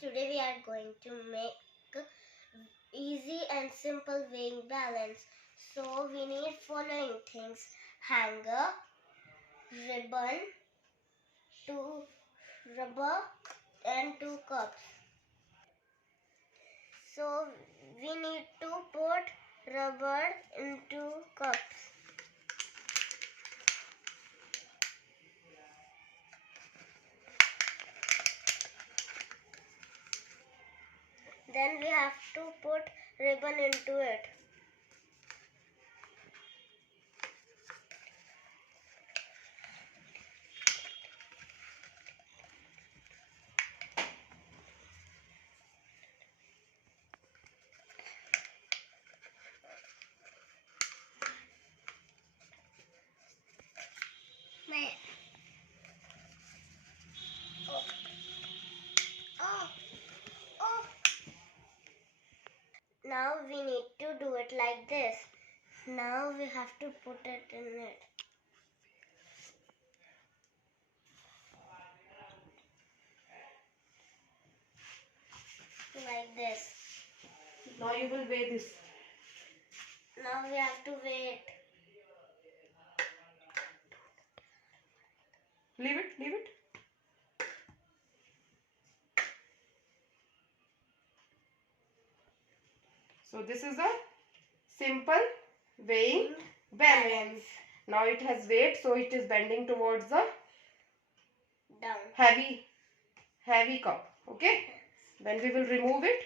today we are going to make easy and simple weighing balance. So we need following things: hanger, ribbon, 2 rubber and 2 cups. So we need to put rubber into cups. Then we have to put ribbon into it. Now we need to do it like this. Now we have to put it in it. Like this. Now you will weigh this. Now we have to weigh it. Leave it, leave it. So this is a simple weighing balance. Now it has weight, so it is bending towards the Down. heavy cup. Okay? Then we will remove it.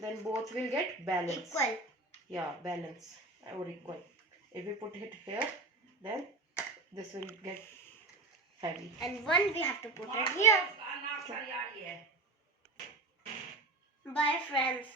Then both will get balance. Equal. Yeah, balance or equal. If we put it here, then this will get heavy. And one we have to put it here. Bye friends.